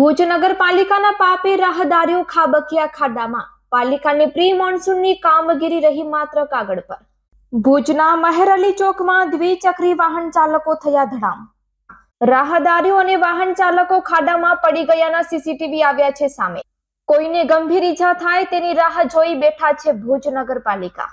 ભુજ નગરપાલિકાના પાપે રાહદારીઓ ખાબકિયા ખાડામાં. પાલિકાની પ્રી મોન્સૂનની કામગીરી રહી માત્ર કાગળ પર. ભુજના મહેરઅલી ચોકમાં દ્વિચક્રી વાહન ચાલકો થયા ધડામ. રાહદારીઓ અને વાહન ચાલકો ખાડામાં પડી ગયાના સીસીટીવી આવ્યા છે સામે. કોઈને ગંભીર ઈજા થાય તેની રાહ જોઈ બેઠા છે ભુજ નગરપાલિકા.